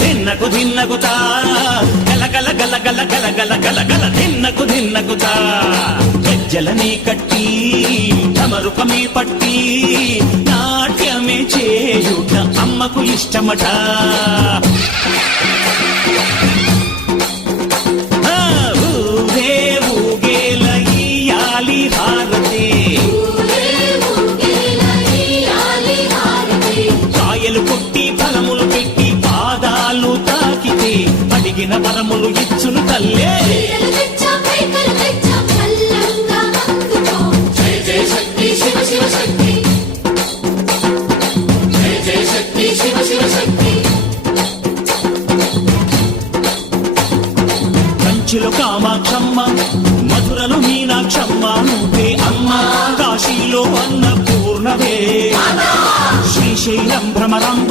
దిన్నకు దిన్నకుతా గల గల గల గల గల గల గల గల దిన్నకు దిన్నకుతా గజ్జలనే కట్టి తమరుకమే పట్టి నాట్యమే చేయుట అమ్మకు ఇష్టమట. ఊరే ఊగేల ఇయ్యాలి హారతి కాయలు కొట్టి ఫలములు పెట్టి పాదాలు తాకితే అడిగిన వరములు ఇచ్చును తల్లే. కంచిలో కామాక్షమ్మ, మధురలో మీనాక్షమ్మ నువ్వే అమ్మ, కాశీలో అన్నపూర్ణవే, శ్రీశైలం భ్రమరాంబ